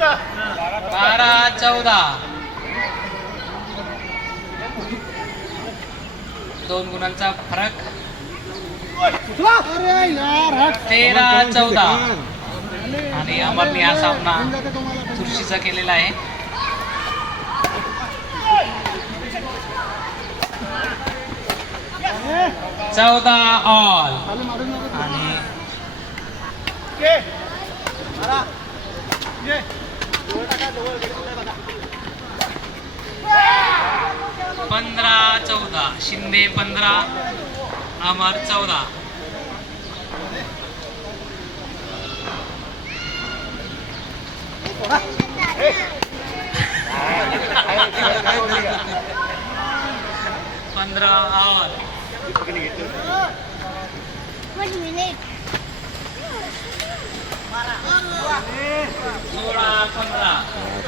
बारा चौदा. दोन गुणांचा फरक. तेरा चौदा. आणि अमरने हा सामना चुरशीचा केलेला आहे. चौदा ऑल. आणि पंधरा चौदा. शिंदे पंधरा अमर चौदा. पंधरा अमर सोळा पंधरा.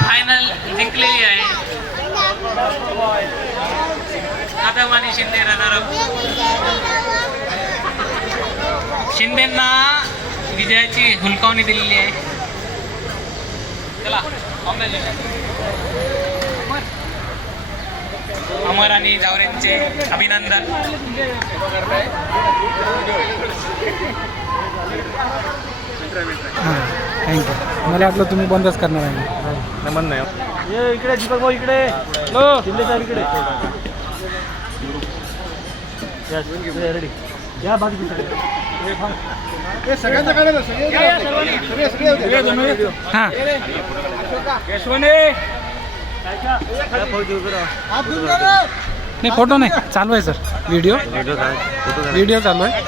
फायनल जिंकलेली आहे. कदम आणि शिंदे रनर शिंदेना विजयाची हुलकावणी दिलेली आहे. अमर आणि जावरेंचे अभिनंदन. थँक्यू मला वाटलं तुम्ही बंदच करणार आहे. नमन नाही. ये इकडे दीपक भाऊ इकडे. लो शिंदे साहेब इकडे. या रेडी या बाकी हां नाही फोटो नाही. चालू आहे सर. व्हिडिओ. व्हिडिओ चालू आहे.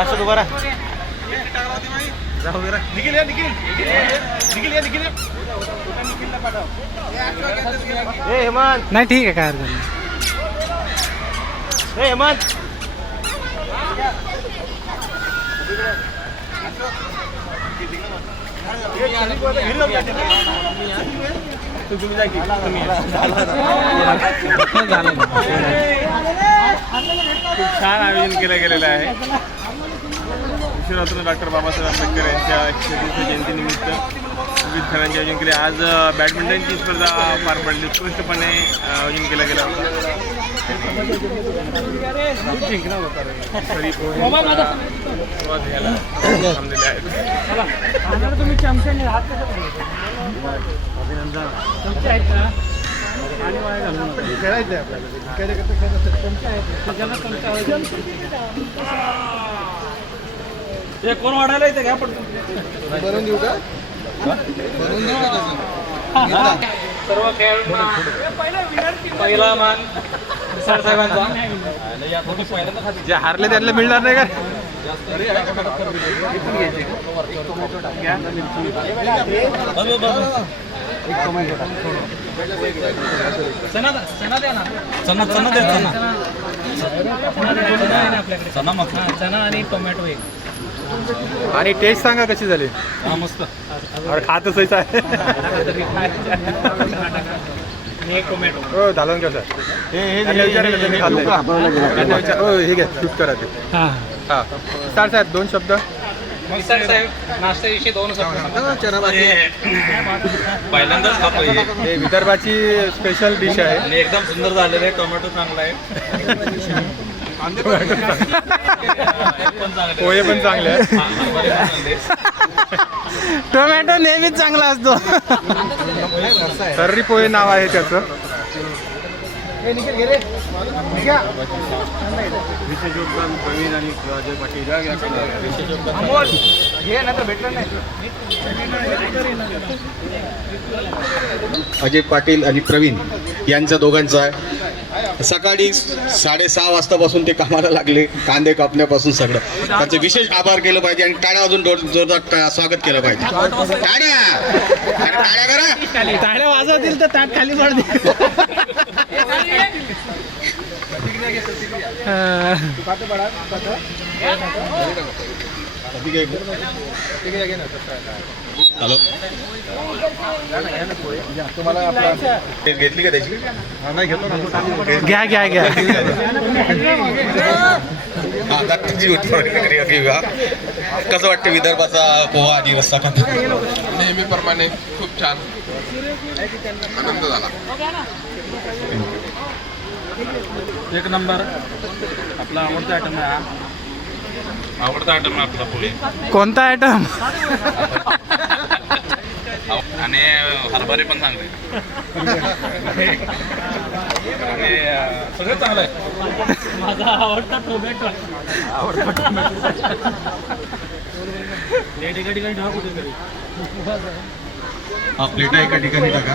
असं जरा. निखिल या निखिल. निखिल या. निखिल ए हेमंत. नाही ठीक आहे काय हरकत नाही. ए हेमंत. तुम्ही जा की तुम्ही झालं खूप छान आयोजन केलं गेलेलं आहे. विश्वरत्न डॉक्टर बाबासाहेब आंबेडकर यांच्या एकशे जयंतीनिमित्त विविध खेळांचे आयोजन केले आज बॅडमिंटनची स्पर्धा पार पडली उत्कृष्टपणे आयोजन केलं गेलं होतं जिंकणार होता रे. तरी सुरुवात घ्यायला थांबलेले आहेत तुम्ही चमच्याने हात कसं हे कोण वाढायला येते घ्या पडतो सर्व खेळाडूंना पहिला मान जे हारले त्यांना मिळणार नाही का? चना चना द्या चना. चना चना मग. चना आणि टोमॅटो एक आणि टेस्ट सांगा कशी झाली? हा मस्त. अरे खातच आहे. आणि एक टोमॅटो हो झालं ना कसं हे हे विचारायला त्यांनी खाल्लंय. त्यांना विचार- हो, हे घे शूट करा ते. हां. हा. स्टार साहेब दोन शब्द. मिसळ साहेब नाश्त्याविषयी दोन शब्द. पहिल्यांदाच खातोय हे. हे विदर्भाची स्पेशल डिश आहे. आणि एकदम सुंदर झालेलं आहे. टोमॅटो चांगला आहे. एक पण चांगलं आहे. पोहे पण चांगले आहेत. हा, हरभरे पण चांगले आहेत. टोमॅटो नेहमीच चांगला असतो. तर्री पोहे नाव आहे त्याचं. विशेष योगदान प्रवीण आणि अजय पाटील. अजय पाटील आणि प्रवीण यांच्या दोघांचा आहे. सकाळी साडेसहा वाजतापासून ते कामाला लागले. कांदे कापण्यापासून सगळं. त्यांचं विशेष आभार केलं पाहिजे आणि टाळ्या अजून जोर- जोरदार स्वागत केलं पाहिजे. टाळ्या! टाळ्या करा. टाळ्या वाजवतील तर ताट खाली पडतील हॅलो. घेतली का त्याची घ्या घ्या घ्या. हा उत्तर घेऊया कसं वाटतं विदर्भाचा पोहा खाता? नेहमीप्रमाणे खूप छान. आनंद झाला. एक नंबर. आपला आवडता आयटम आहे हा. आवडता आयटम आपला कोणता आयटम आणि हरभरे पण चांगले. आणि सगळं चांगलं आहे माझा आवडता टोमॅटो हा प्लेटा एका ठिकाणी टाका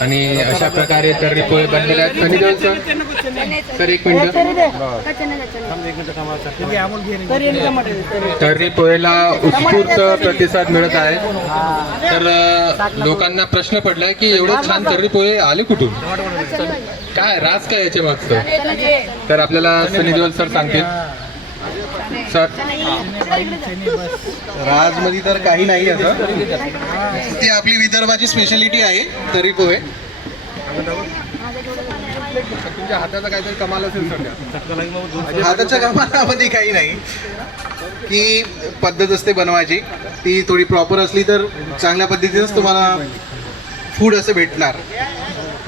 आणि अशा प्रकारे तर पोहे बनलेले आहेत. आणि देऊ सर सर एक मिनिट. तर्री पोहेला उत्स्फूर्त प्रतिसाद मिळत आहे. तर लोकांना प्रश्न पडलाय की एवढे छान तर्री पोहे आले कुठून? काय राज काय याच्या मागचं? तर आपल्याला सनी देवल सर सांगतील. सर. राजमध्ये तर काही नाही असं ती आपली विदर्भाची स्पेशालिटी आहे तरी पोहे. तुमच्या हाताचा काहीतरी कमाल असेल सध्या. हाताच्या कामामध्ये काही नाही. की पद्धत असते बनवायची. ती थोडी प्रॉपर असली तर चांगल्या पद्धतीनंच तुम्हाला फूड असं भेटणार.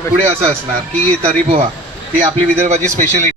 पुढे असं असणार. की तरी पोहा. ही आपली विदर्भाची स्पेशालिटी